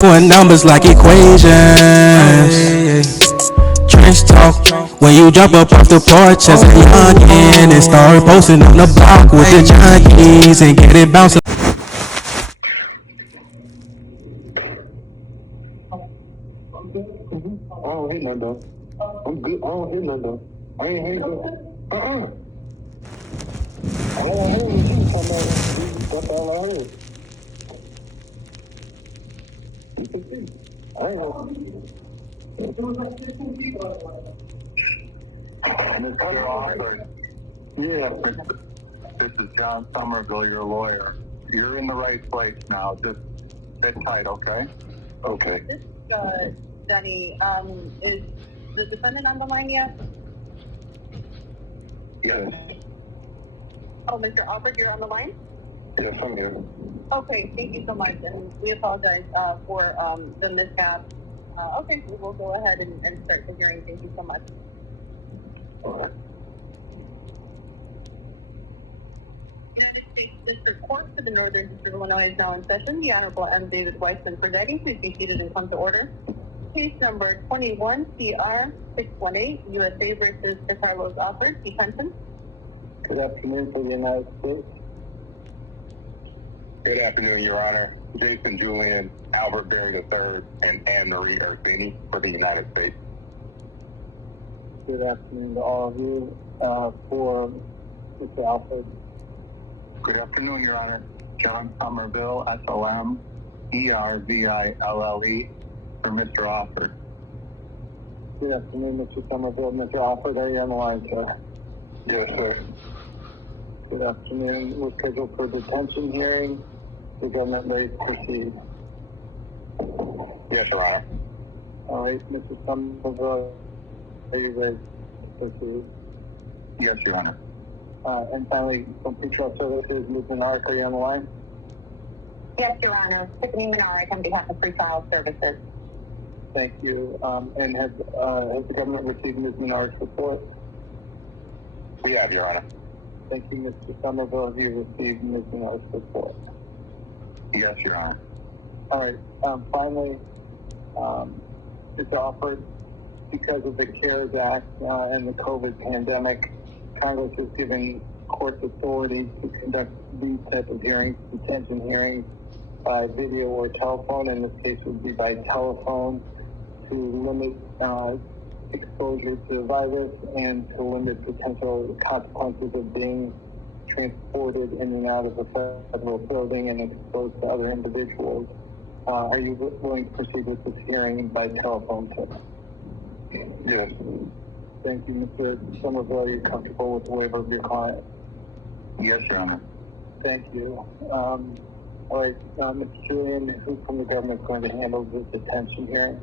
Doing numbers like equations. Trench talk. When you jump up off the porch as a youngin' and start posting on the block with the junkies and get it bouncing. I'm good. I don't hit nothing though. I'm good. I don't hit nothing though. I ain't hit nothing. I don't want to hear what you talking about. That's all I heard. You can see. I ain't know. Mr. Arthur. Yeah. This is John Somerville, your lawyer. You're in the right place now. Just sit tight, okay? Okay. This Denny, is the defendant on the line yet? Yes. Oh, Mr. Albert, you're on the line? Yes, I'm here. Okay, thank you so much, and we apologize for the mishap. Okay, we will go ahead and start the hearing. Thank you so much. All right. United States District Court for the Northern District of Illinois is now in session. The Honorable M. David Weissman presiding. Please be seated and come to order. Case number 21 CR 618 USA versus Carlos Alford, detention. Good afternoon for the United States. Good afternoon, Your Honor. Jason Julian, Albert Berry III, and Anne Marie Ursini for the United States. Good afternoon to all of you. For Mr. Alford. Good afternoon, Your Honor. John Somerville, SOM, ERVILLE, for Mr. Alford. Good afternoon, Mr. Somerville. Mr. Alford, are you on the line, sir? Yes, sir. Good afternoon. We're scheduled for a detention hearing. The government ready to proceed. Yes, Your Honor. All right, Mr. Somerville, are you ready to proceed? Yes, Your Honor. And finally, from Pretrial Services, Ms. Menard, are you on the line? Yes, Your Honor. Tiffany Menard on behalf of Pretrial Services. Thank you. And has the government received Ms. Menard's report? We have, Your Honor. Thank you, Mr. Somerville. Have you received Ms. Menard's report? Yes, Your Honor. All right. Finally, it's offered because of the CARES Act and the COVID pandemic. Congress has given courts authority to conduct these type of hearings, detention hearings, by video or telephone. In this case, it would be by telephone to limit exposure to the virus and to limit potential consequences of being transported in and out of a federal building and exposed to other individuals. Are you willing to proceed with this hearing by telephone, sir? Yes. Thank you, Mr. Somerville. Are you comfortable with the waiver of your client? Yes, Your Honor. Thank you. All right, Mr. Julian, who from the government is going to handle this detention hearing?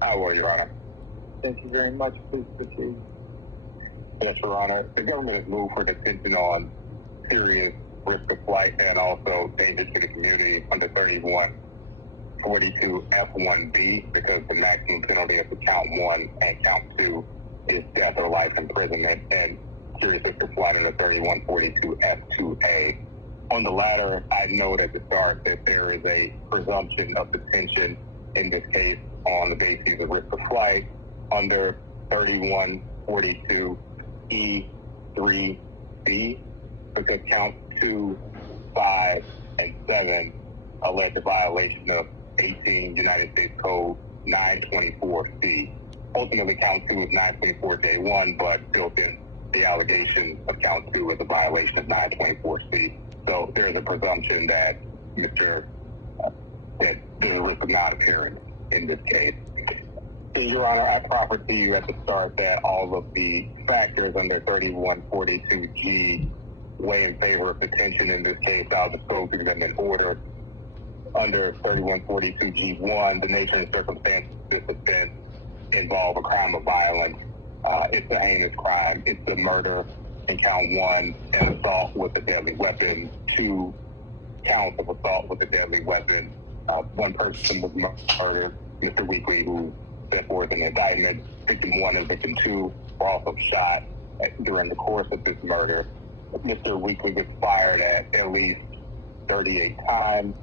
I will, Your Honor. Thank you very much. Please proceed. Yes, Your Honor. The government has moved for detention on serious risk of flight and also danger to the community under 3142 F1B because the maximum penalty of count 1 and count 2 is death or life imprisonment, and serious risk of flight under 3142 F2A. On the latter, I note at the start that there is a presumption of detention in this case on the basis of risk of flight under 3142 E3B because count 2, 5, and 7 allege a violation of 18 United States Code 924C. Ultimately, count 2 is 924J1, but built in the allegation of count 2 is a violation of 924C. So there's a presumption that that there's a risk of not appearance in this case. Your Honor, I proffered to you at the start that all of the factors under 3142G weigh in favor of detention in this case. I'll disclose them in order. Under 3142G1, the nature and circumstances of this offense involve a crime of violence. It's a heinous crime. It's a murder in count 1 and assault with a deadly weapon, 2 counts of assault with a deadly weapon. One person was murdered, Mr. Weekly, who set forth an indictment. Victim 1 and victim 2 were also shot during the course of this murder. Mr. Weekly was fired at least 38 times.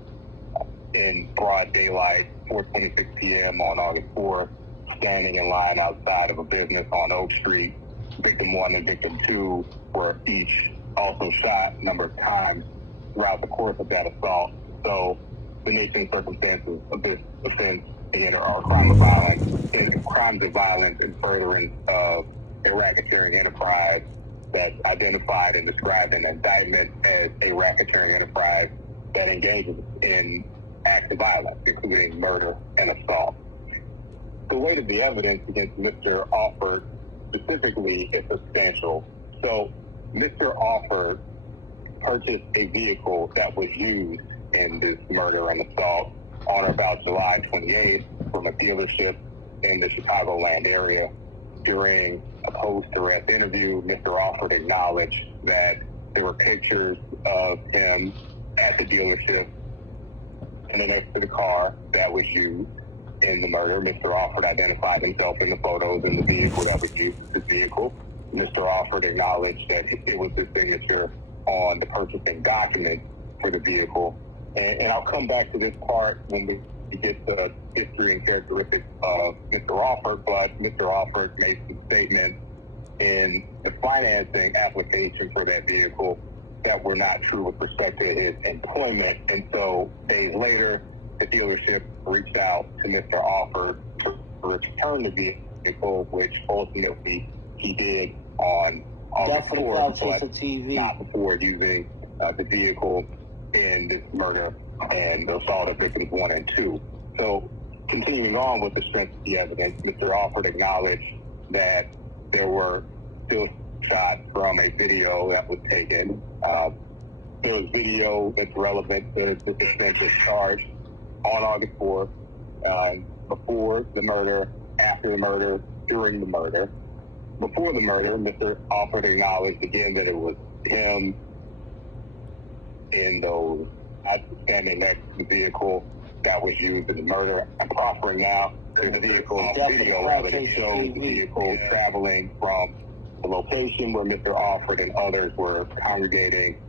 in broad daylight, 4:26 p.m. on August 4th, standing in line outside of a business on Oak Street. Victim 1 and Victim 2 were each also shot a number of times throughout the course of that assault. So the nature and circumstances of this offense, again, are crimes of violence and furtherance of a racketeering enterprise that's identified and described in the indictment as a racketeering enterprise that engages in acts of violence, including murder and assault. The weight of the evidence against Mr. Alford specifically is substantial. So Mr. Alford purchased a vehicle that was used in this murder and assault on or about July 28th from a dealership in the Chicagoland area. During a post-arrest interview, Mr. Alford acknowledged that there were pictures of him at the dealership and then next to the car that was used in the murder. Mr. Alford identified himself in the photos in the vehicle that was used as his vehicle. Mr. Alford acknowledged that it was his signature on the purchasing document for the vehicle. And I'll come back to this part when we get the history and characteristics of Mr. Alford, but Mr. Alford made some statements in the financing application for that vehicle that were not true with respect to his employment. And so days later, the dealership reached out to Mr. Alford to return the vehicle, which ultimately he did on August 4th, but not before using the vehicle in this murder and the assault of victims 1 and 2. So continuing on with the strength of the evidence, Mr. Alford acknowledged that there were still shots from a video that was taken. There was video that's relevant to the defendant's charge on August 4th, before the murder, after the murder, during the murder. Before the murder, Mr. Alford acknowledged again that it was him in those standing next to the vehicle that was used in the murder. I'm proffering now the vehicle video evidence shows the vehicle traveling from the location where Mr. Alford and others were congregating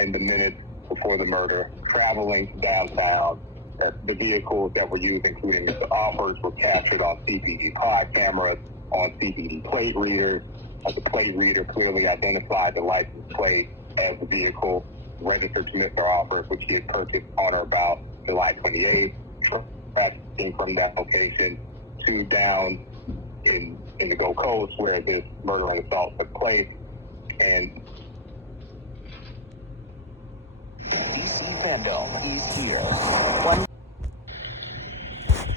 in the minutes before the murder, traveling downtown. The vehicles that were used, including Mr. Alford's, were captured on CPD pod cameras, on CPD plate readers. The plate reader clearly identified the license plate as the vehicle registered to Mr. Alford, which he had purchased on or about July 28th, tracking from that location to down in the Gold Coast where this murder and assault took place. And DC Fandom is here.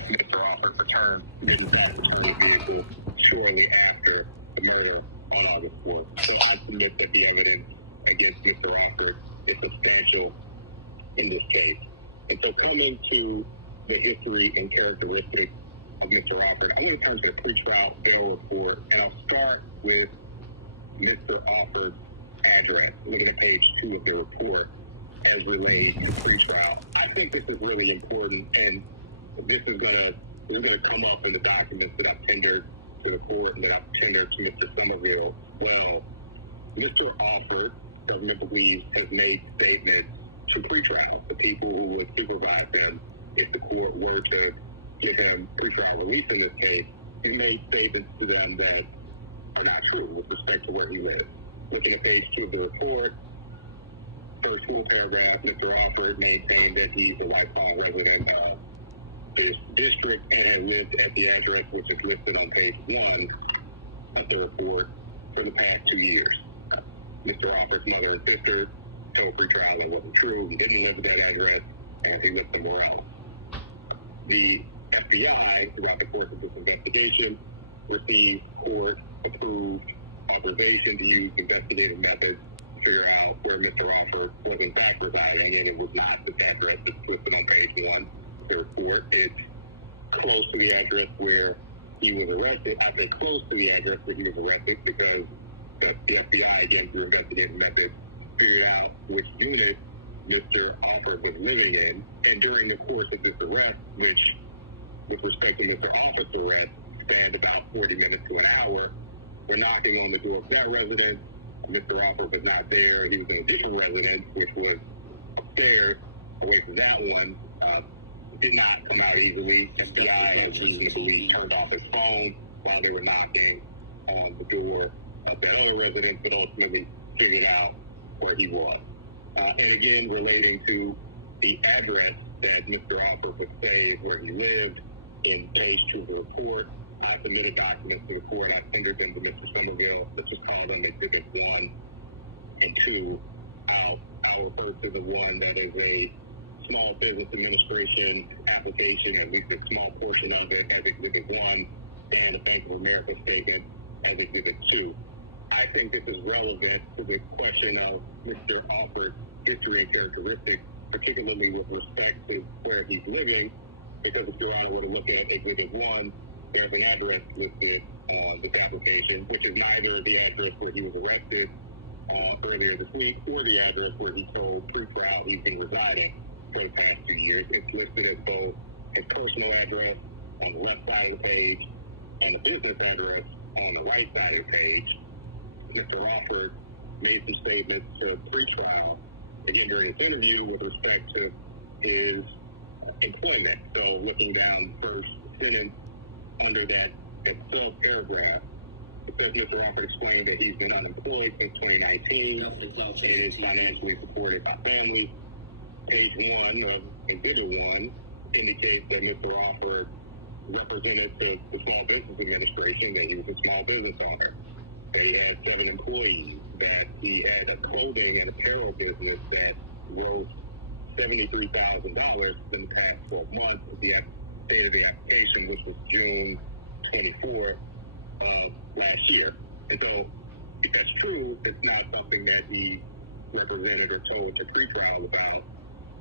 Mr. Alford did in fact return the vehicle shortly after the murder on August 4th. So I submit that the evidence against Mr. Alford is substantial in this case. And so coming to the history and characteristics of Mr. Alford, I'm going to turn to the pretrial bail report, and I'll start with Mr. Alford's address, looking at page 2 of the report as relayed to pretrial. I think this is really important, and this is going to come up in the documents that I've tendered to the court and that I've tendered to Mr. Somerville. Well, Mr. Alford, government believes, has made statements to pretrial, the people who would supervise him if the court were to give him pretrial release in this case. He made statements to them that are not true with respect to where he lives. Looking at page 2 of the report, first full paragraph, Mr. Alford maintained that he's a lifelong resident of this district and has lived at the address which is listed on page 1 of the report for the past 2 years. Mr. Alford's mother and sister told pretrial that wasn't true. He didn't live at that address, and he lived somewhere else. The FBI, throughout the course of this investigation, received court-approved authorization to use investigative methods to figure out where Mr. Alford was in fact residing, and it was not the address that's listed on page 1 of the report. It's close to the address where he was arrested. I say close to the address where he was arrested because the FBI, again, through investigative methods, figured out which unit Mr. Alford was living in, and during the course of this arrest, which, with respect to Mr. Alford's arrest, spanned about 40 minutes to an hour, we're knocking on the door of that residence. Mr. Alford was not there. He was in a different residence, which was upstairs, away from that one. did not come out easily. FBI has reason to believe turned off his phone while they were knocking on the door of that other residence, but ultimately figured out where he was. And again, relating to the address that Mr. Alford would say is where he lived in page 2 of the report, I submitted documents to the court. I tendered them to Mr. Somerville. This was called on Exhibit 1 and 2. I'll refer to the one that is a Small Business Administration application, at least a small portion of it, as Exhibit 1, and a Bank of America statement as Exhibit 2. I think this is relevant to the question of Mr. Alford's history and characteristics, particularly with respect to where he's living, because if Your Honor were to look at Exhibit 1, there's an address listed on this application, which is neither the address where he was arrested earlier this week or the address where he told pre-trial he's been residing for the past 2 years. It's listed as both his personal address on the left side of the page and the business address on the right side of the page. Mr. Alford made some statements to pre-trial, again, during his interview with respect to his employment. So looking down the first sentence under that sub-paragraph, it says Mr. Alford explained that he's been unemployed since 2019 and is financially supported by family. Page 1 of Exhibit 1 indicates that Mr. Alford represented the Small Business Administration, that he was a small business owner, that he had 7 employees, that he had a clothing and apparel business that grossed $73,000 in the past 12 months at the date of the application, which was June 24 of last year. And so, if that's true, it's not something that he represented or told to pretrial about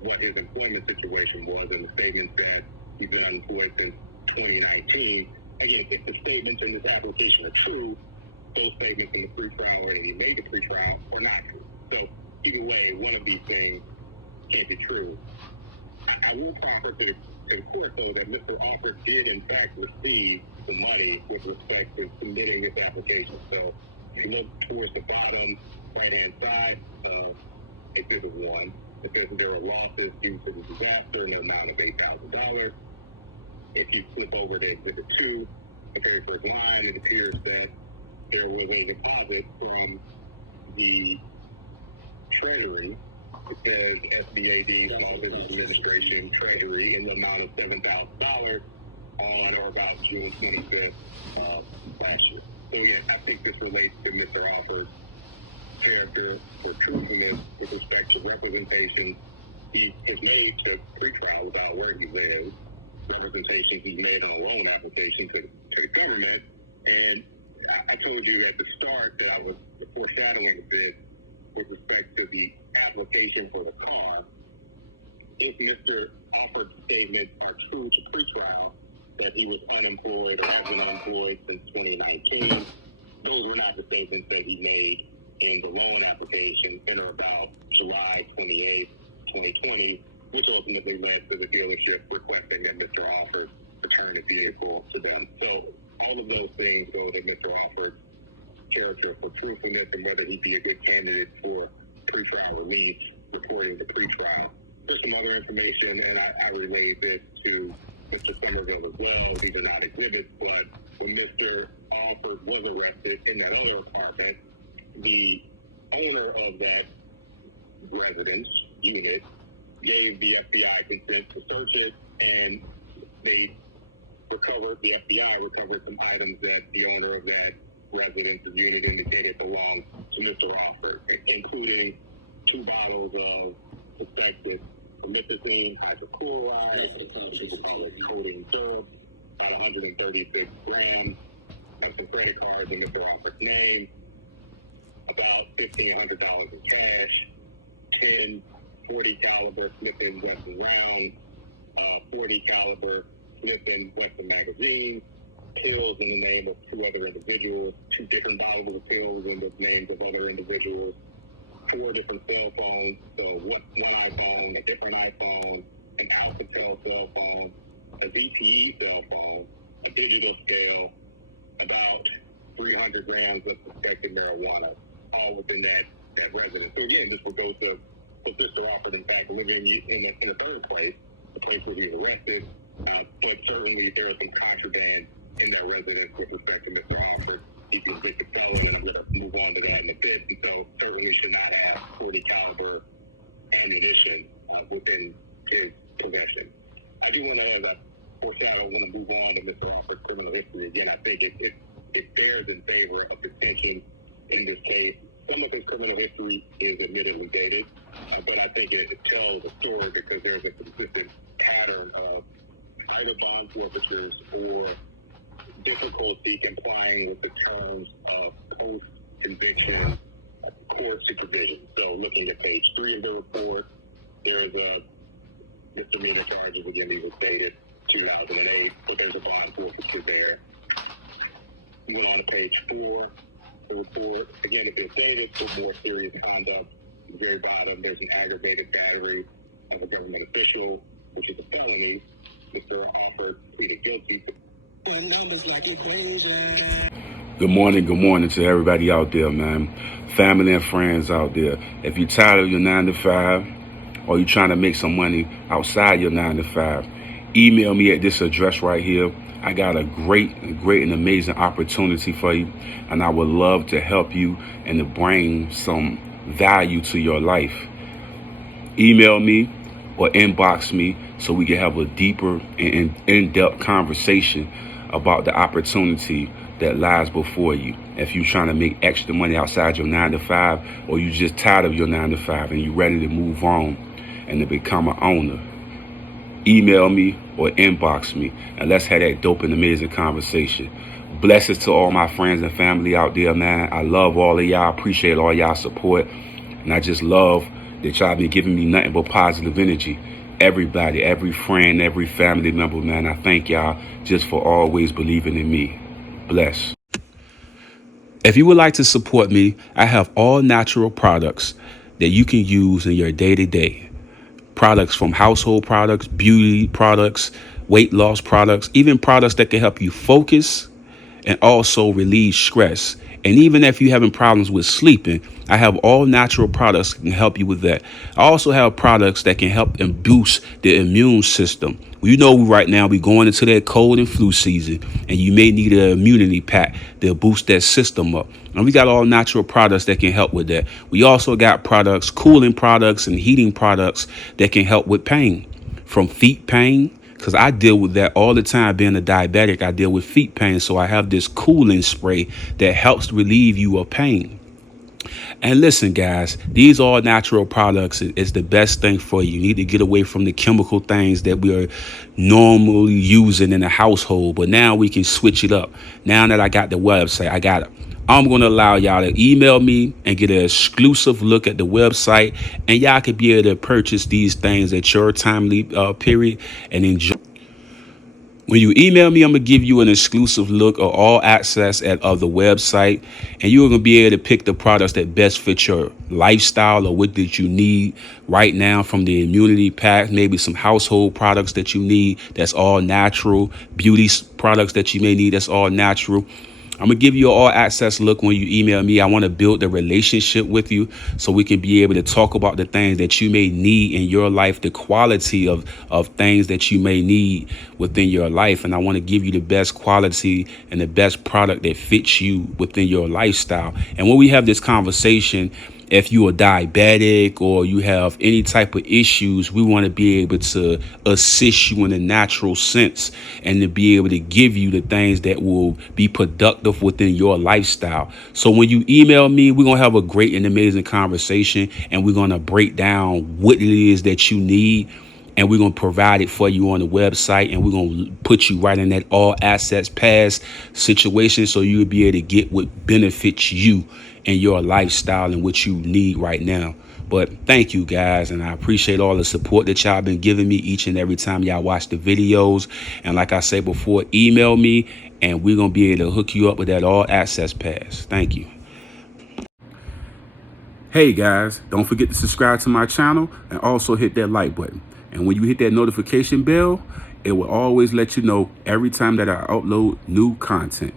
what his employment situation was, and the statements that he's been unemployed since 2019. Again, if the statements in this application are true, those statements in the pretrial or that he made the pretrial are not true. So either way, one of these things can't be true. I will proffer to the court, though, that Mr. Alford did, in fact, receive the money with respect to submitting this application. So if you look towards the bottom right-hand side of Exhibit 1, it says that there are losses due to the disaster in the amount of $8,000. If you flip over to Exhibit 2, the very first line, it appears that there was a deposit from the Treasury. It says SBAD, Small Business Administration, Treasury, in the amount of $7,000 on or about June 25th last year. So again, I think this relates to Mr. Alford's character or truthfulness with respect to representation he has made to pretrial about where he lives, representations he's made on a loan application to the government. And I told you at the start that I was foreshadowing this with respect to the application for the car. If Mr. Alford's statements are true to pretrial, that he was unemployed or has been unemployed since 2019, those were not the statements that he made in the loan application in or about July 28, 2020, which ultimately led to the dealership requesting that Mr. Alford return the vehicle to them. So all of those things go to Mr. Alford's character for truthfulness and whether he'd be a good candidate for pretrial release, reporting the pretrial. There's some other information, and I relayed this to Mr. Somerville as well. These are not exhibits, but when Mr. Alford was arrested in that other apartment, the owner of that residence unit gave the FBI consent to search it, and the FBI recovered some items that the owner of that residence unit indicated belonged to Mr. Alford, including 2 bottles of suspected promethazine hydrochloride, which is called codeine syrup, about 136 grams, and some credit cards in Mr. Alford's name, about $1,500 in cash, 10 .40 caliber Smith & Wesson rounds, 40 caliber Smith & Wesson magazines, pills in the name of 2 other individuals, 2 different bottles of pills in the names of other individuals, 4 different cell phones, so one iPhone, a different iPhone, an Alcatel cell phone, a ZTE cell phone, a digital scale, about 300 grams of suspected marijuana, all within that residence. So again, this will go to Mr. Alford, in fact, living in a third place the place where he was arrested, but certainly there is some contraband in that residence with respect to Mr. Alford. He's a convicted felon, and I'm going to move on to that in a bit, and so certainly should not have 40 caliber ammunition within his possession. I do want to, as a foreshadow, I want to move on to Mr. Alford's criminal history. Again, I think it bears in favor of detention in this case. Some of his criminal history is admittedly dated, but I think it tells a story because there's a consistent pattern of either bond forfeitures or difficulty complying with the terms of post-conviction court supervision. So looking at page 3 of the report, there is a misdemeanor charges, again, these were dated 2008, but there's a bond forfeiture there. Moving on to page 4, the report, again, if it's dated for more serious conduct, at the very bottom, there's an aggravated battery of a government official, which is a felony. Mr. Alford pleaded guilty. Good morning to everybody out there, man. Family and friends out there. If you're tired of your 9 to 5 or you're trying to make some money outside your 9 to 5, email me at this address right here. I got a great and amazing opportunity for you, and I would love to help you and to bring some value to your life. Email me or inbox me so we can have a deeper and in-depth conversation about the opportunity that lies before you. If you're trying to make extra money outside your 9 to 5, or you're just tired of your 9 to 5 and you're ready to move on and to become an owner, email me or inbox me, and let's have that dope and amazing conversation. Blessings to all my friends and family out there, man. I love all of y'all. Appreciate all y'all support, and I just love that y'all been giving me nothing but positive energy. Everybody, every friend, every family member, man, I thank y'all just for always believing in me. Bless. If you would like to support me, I have all natural products that you can use in your day-to-day. Products from household products, beauty products, weight loss products, even products that can help you focus and also relieve stress. And even if you're having problems with sleeping, I have all natural products that can help you with that. I also have products that can help and boost the immune system. You know, right now we're going into that cold and flu season, and you may need an immunity pack to boost that system up. And we got all natural products that can help with that. We also got products, cooling products and heating products that can help with pain, from feet pain, because I deal with that all the time. Being a diabetic, I deal with feet pain. So I have this cooling spray that helps relieve you of pain. And listen, guys, these all natural products is the best thing for you. You need to get away from the chemical things that we are normally using in the household. But now we can switch it up. Now that I got the website, I got it. I'm going to allow y'all to email me and get an exclusive look at the website. And y'all could be able to purchase these things at your timely period and enjoy. When you email me, I'm going to give you an exclusive look or all access of the website, and you're going to be able to pick the products that best fit your lifestyle or what that you need right now, from the immunity pack, maybe some household products that you need that's all natural, beauty products that you may need that's all natural. I'm going to give you an all access look when you email me. I want to build a relationship with you so we can be able to talk about the things that you may need in your life, the quality of things that you may need within your life. And I want to give you the best quality and the best product that fits you within your lifestyle. And when we have this conversation, if you are diabetic or you have any type of issues, we want to be able to assist you in a natural sense and to be able to give you the things that will be productive within your lifestyle. So when you email me, we're going to have a great and amazing conversation, and we're going to break down what it is that you need. And we're going to provide it for you on the website, and we're going to put you right in that all assets pass situation so you'll be able to get what benefits you in your lifestyle and what you need right now. But thank you, guys, and I appreciate all the support that y'all been giving me each and every time y'all watch the videos. And like I said before, email me, and we're going to be able to hook you up with that all access pass. Thank you. Hey, guys, don't forget to subscribe to my channel and also hit that like button. And when you hit that notification bell, it will always let you know every time that I upload new content.